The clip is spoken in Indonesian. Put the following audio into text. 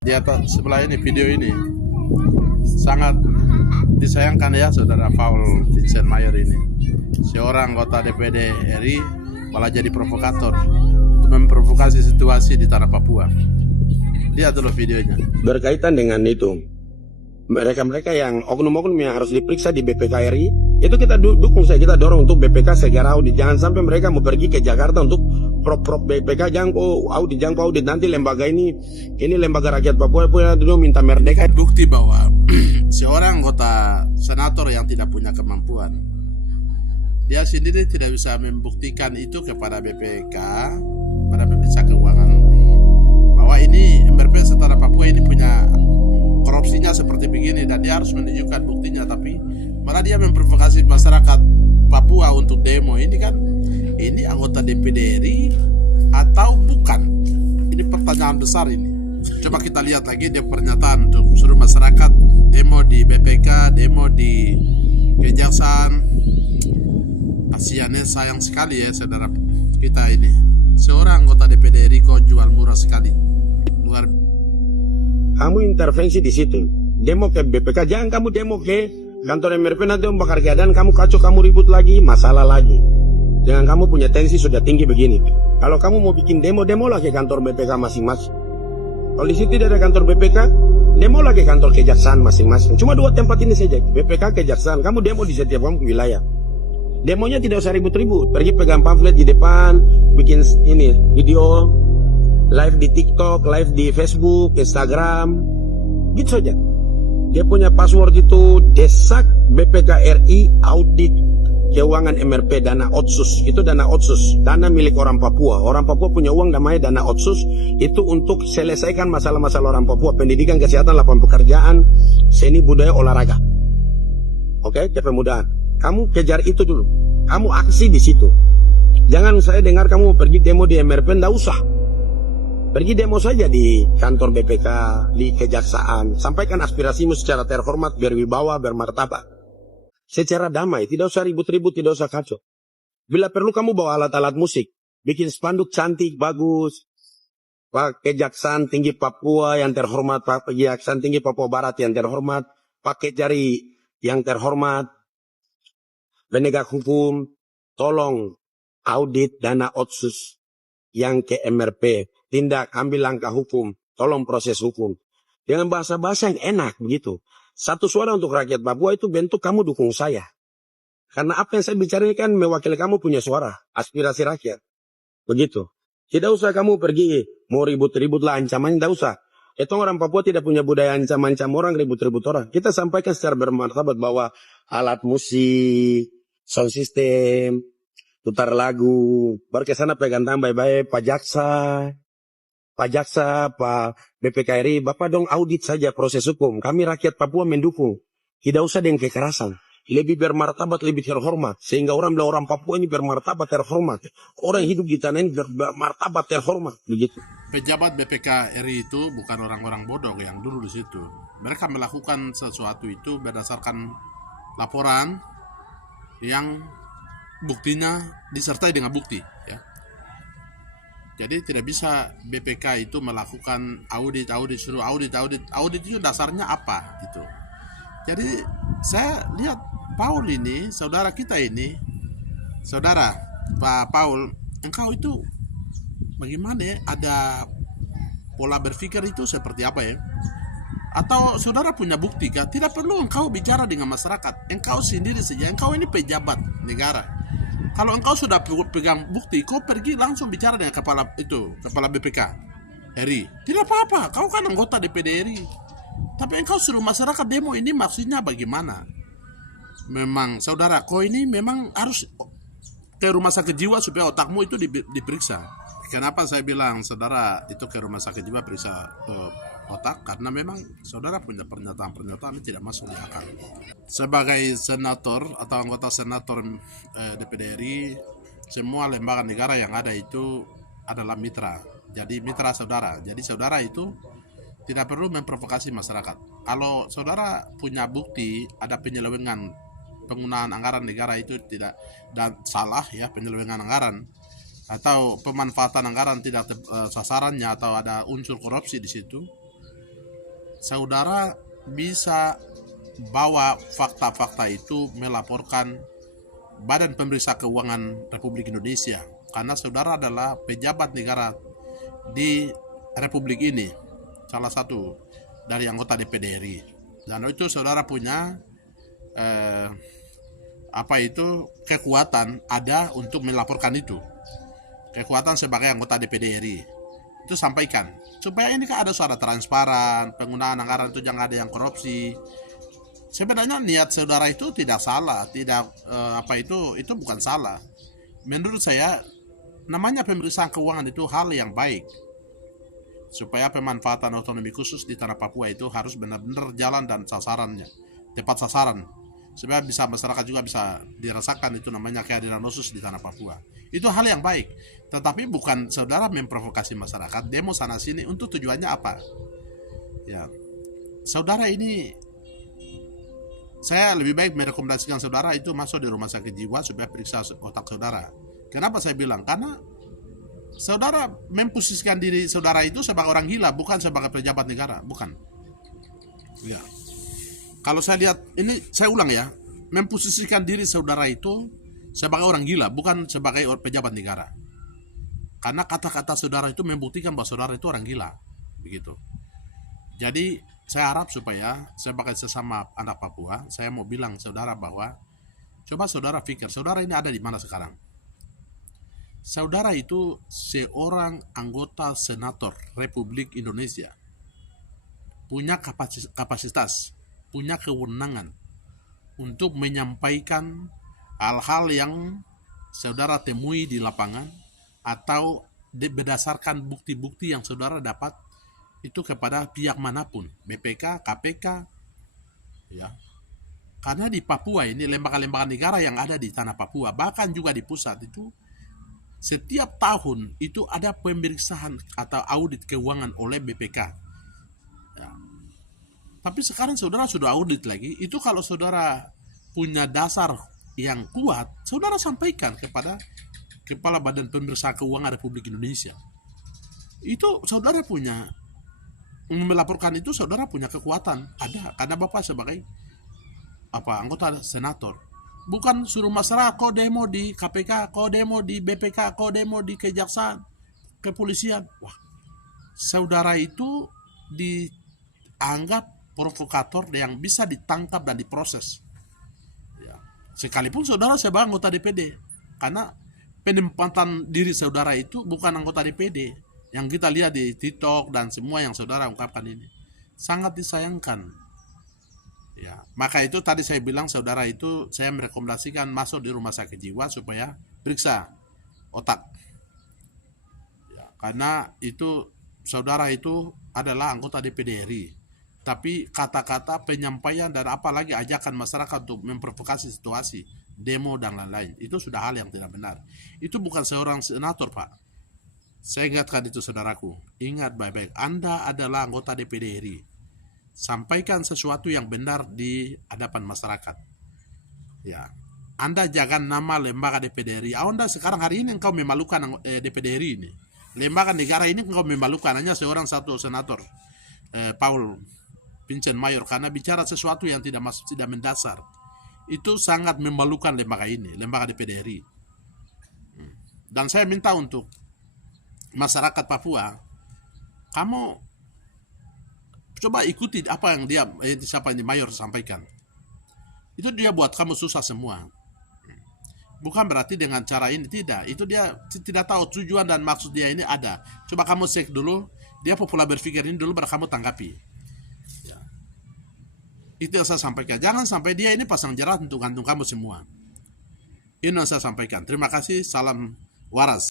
Di atas sebelah ini video ini sangat disayangkan ya saudara Paul Vincent Mayer ini, seorang anggota DPD RI malah jadi provokator untuk memprovokasi situasi di tanah Papua. Lihat dulu videonya. Berkaitan dengan itu, mereka-mereka yang oknum-oknum yang harus diperiksa di BPK RI, itu kita dukung saya, kita dorong untuk BPK segera audit. Jangan sampai mereka mau pergi ke Jakarta untuk prop BPK, jangan audit nanti lembaga ini lembaga rakyat Papua dulu minta merdeka. Bukti bahwa seorang anggota senator yang tidak punya kemampuan, dia sendiri tidak bisa membuktikan itu kepada BPK, pada pemeriksa keuangan, bahwa ini MRP Setara Papua ini punya korupsinya seperti begini dan dia harus menunjukkan buktinya, tapi malah dia memprovokasi masyarakat Papua untuk demo. Ini kan, ini anggota DPD RI atau bukan? Ini pertanyaan besar ini. Coba kita lihat lagi dia pernyataan untuk suruh masyarakat demo di BPK, demo di Kejaksaan. Kasiannya, sayang sekali ya saudara kita ini. Seorang anggota DPD RI kok jual murah sekali. Luar. Kamu intervensi di situ, demo ke BPK, jangan kamu demo ke kantor MRP, nanti om bakar keadaan, kamu kacau, kamu ribut lagi, masalah lagi. Jangan kamu punya tensi sudah tinggi begini. Kalau kamu mau bikin demo, demolah ke kantor BPK masing-masing. Kalau di situ tidak ada kantor BPK, demolah ke kantor Kejaksaan masing-masing. Cuma dua tempat ini saja, BPK, Kejaksaan. Kamu demo di setiap kamu wilayah. Demonya tidak usah ribut-ribut, pergi pegang pamflet di depan, bikin ini video, live di TikTok, live di Facebook, Instagram, gitu saja. Dia punya password itu, desak BPK RI audit keuangan MRP dana otsus. Itu dana otsus, dana milik orang Papua. Orang Papua punya uang namanya dana otsus, itu untuk selesaikan masalah-masalah orang Papua, pendidikan, kesehatan, lapangan pekerjaan, seni, budaya, olahraga. Oke, kepemudaan. Kamu kejar itu dulu, kamu aksi di situ. Jangan saya dengar kamu pergi demo di MRP, enggak usah. Pergi demo saja di kantor BPK, di Kejaksaan. Sampaikan aspirasimu secara terhormat, berwibawa, bermartabat. Secara damai, tidak usah ribut-ribut, tidak usah kacau. Bila perlu kamu bawa alat-alat musik, bikin spanduk cantik, bagus. Pak Kejaksaan Tinggi Papua yang terhormat, Pak Kejaksaan Tinggi Papua Barat yang terhormat, pakai jari yang terhormat, penegak hukum, tolong audit dana otsus yang ke MRP. Tindak, ambil langkah hukum, tolong proses hukum. Dengan bahasa-bahasa yang enak begitu. Satu suara untuk rakyat Papua itu bentuk kamu dukung saya. Karena apa yang saya bicara ini kan mewakili kamu punya suara, aspirasi rakyat. Begitu. Tidak usah kamu pergi, mau ribut-ribut lah ancaman, tidak usah. Itu orang Papua tidak punya budaya ancam-ancam orang, ribut-ribut orang. Kita sampaikan secara bermartabat bahwa alat musik, sound system, putar lagu, baru ke sana pegang tangan baik-baik, Pak Jaksa, Pak BPK RI, Bapak dong audit saja proses hukum. Kami rakyat Papua mendukung. Tidak usah dengan kekerasan. Lebih bermartabat, lebih terhormat. Sehingga orang bilang orang Papua ini bermartabat, terhormat. Orang hidup di tanah ini bermartabat, terhormat. Begitu. Pejabat BPK RI itu bukan orang-orang bodoh yang dulu di situ. Mereka melakukan sesuatu itu berdasarkan laporan yang buktinya disertai dengan bukti. Ya. Jadi tidak bisa BPK itu melakukan audit itu dasarnya apa gitu. Jadi saya lihat Paul ini, saudara kita ini, saudara Pak Paul, engkau itu bagaimana ya? Ada pola berpikir itu seperti apa ya? Atau saudara punya bukti kah? Tidak perlu engkau bicara dengan masyarakat. Engkau sendiri saja, engkau ini pejabat negara. Kalau engkau sudah pegang bukti, kau pergi langsung bicara dengan kepala BPK RI. Tidak apa-apa, kau kan anggota DPD RI. Tapi engkau suruh masyarakat demo, ini maksudnya bagaimana? Memang saudara, kau ini memang harus ke rumah sakit jiwa supaya otakmu itu diperiksa. Kenapa saya bilang saudara itu ke rumah sakit jiwa periksa otak? Karena memang saudara punya pernyataan yang tidak masuk di akal. Sebagai senator atau anggota senator DPD RI, semua lembaga negara yang ada itu adalah mitra. Jadi mitra saudara. Jadi saudara itu tidak perlu memprovokasi masyarakat. Kalau saudara punya bukti ada penyelewengan penggunaan anggaran negara itu tidak dan salah ya, penyelewengan anggaran atau pemanfaatan anggaran tidak sasarannya atau ada unsur korupsi di situ, saudara bisa bawa fakta-fakta itu melaporkan Badan Pemeriksa Keuangan Republik Indonesia, karena saudara adalah pejabat negara di Republik ini, salah satu dari anggota DPD RI, dan itu saudara punya kekuatan ada untuk melaporkan itu, kekuatan sebagai anggota DPD RI. Itu sampaikan supaya ini kan ada suara transparan, penggunaan anggaran itu jangan ada yang korupsi. Sebenarnya niat saudara itu tidak salah, itu bukan salah. Menurut saya namanya pemeriksaan keuangan itu hal yang baik, supaya pemanfaatan otonomi khusus di tanah Papua itu harus benar-benar jalan dan sasarannya tepat sasaran, supaya bisa masyarakat juga bisa dirasakan itu namanya kehadiran khusus di tanah Papua. Itu hal yang baik, tetapi bukan saudara memprovokasi masyarakat demo sana sini untuk tujuannya apa. Ya, saudara ini, saya lebih baik merekomendasikan saudara itu masuk di rumah sakit jiwa supaya periksa otak saudara. Kenapa saya bilang? Karena saudara memposisikan diri saudara itu sebagai orang gila, bukan sebagai pejabat negara, bukan. Ya. Kalau saya lihat ini, saya ulang ya, memposisikan diri saudara itu sebagai orang gila, bukan sebagai pejabat negara. Karena kata-kata saudara itu membuktikan bahwa saudara itu orang gila, begitu. Jadi saya harap supaya sebagai sesama anak Papua, saya mau bilang saudara bahwa coba saudara pikir, saudara ini ada di mana sekarang? Saudara itu seorang anggota senator Republik Indonesia, punya kapasitas, punya kewenangan untuk menyampaikan hal-hal yang saudara temui di lapangan atau berdasarkan bukti-bukti yang saudara dapat itu kepada pihak manapun, BPK, KPK, ya. Karena di Papua ini lembaga-lembaga negara yang ada di tanah Papua, bahkan juga di pusat itu, setiap tahun itu ada pemeriksaan atau audit keuangan oleh BPK. Ya. Tapi sekarang saudara sudah audit lagi, itu kalau saudara punya dasar yang kuat, saudara sampaikan kepada Kepala Badan Pemeriksa Keuangan Republik Indonesia. Itu saudara punya, melaporkan itu saudara punya kekuatan, ada, karena Bapak sebagai anggota senator. Bukan suruh masyarakat kau demo di KPK, kau demo di BPK, kau demo di kejaksaan, kepolisian. Wah, saudara itu dianggap provokator yang bisa ditangkap dan diproses. Ya. Sekalipun saudara sebagai anggota DPD, karena penempatan diri saudara itu bukan anggota DPD. Yang kita lihat di TikTok dan semua yang saudara ungkapkan ini sangat disayangkan. Ya, maka itu tadi saya bilang saudara itu saya merekomendasikan masuk di rumah sakit jiwa supaya periksa otak. Ya, karena itu saudara itu adalah anggota DPD RI. Tapi kata-kata penyampaian dan apalagi ajakan masyarakat untuk memprovokasi situasi, demo dan lain-lain, itu sudah hal yang tidak benar. Itu bukan seorang senator, Pak. Saya ingatkan itu saudaraku, ingat baik-baik, Anda adalah anggota DPD RI. Sampaikan sesuatu yang benar di hadapan masyarakat. Ya, Anda jaga nama lembaga DPD RI. Anda sekarang hari ini engkau memalukan DPD RI ini. Lembaga negara ini engkau memalukan, hanya seorang satu senator, Paul Vincent Mayor, karena bicara sesuatu yang tidak mendasar. Itu sangat memalukan lembaga ini, lembaga DPD RI. Dan saya minta untuk masyarakat Papua, kamu coba ikuti apa yang siapa ini Mayor sampaikan. Itu dia buat kamu susah semua. Bukan berarti dengan cara ini, tidak. Itu dia tidak tahu tujuan dan maksud dia ini ada. Coba kamu cek dulu, dia pola berpikir ini dulu baru kamu tanggapi. Ya. Itu yang saya sampaikan. Jangan sampai dia ini pasang jerat untuk gantung kamu semua. Ini yang saya sampaikan. Terima kasih. Salam waras.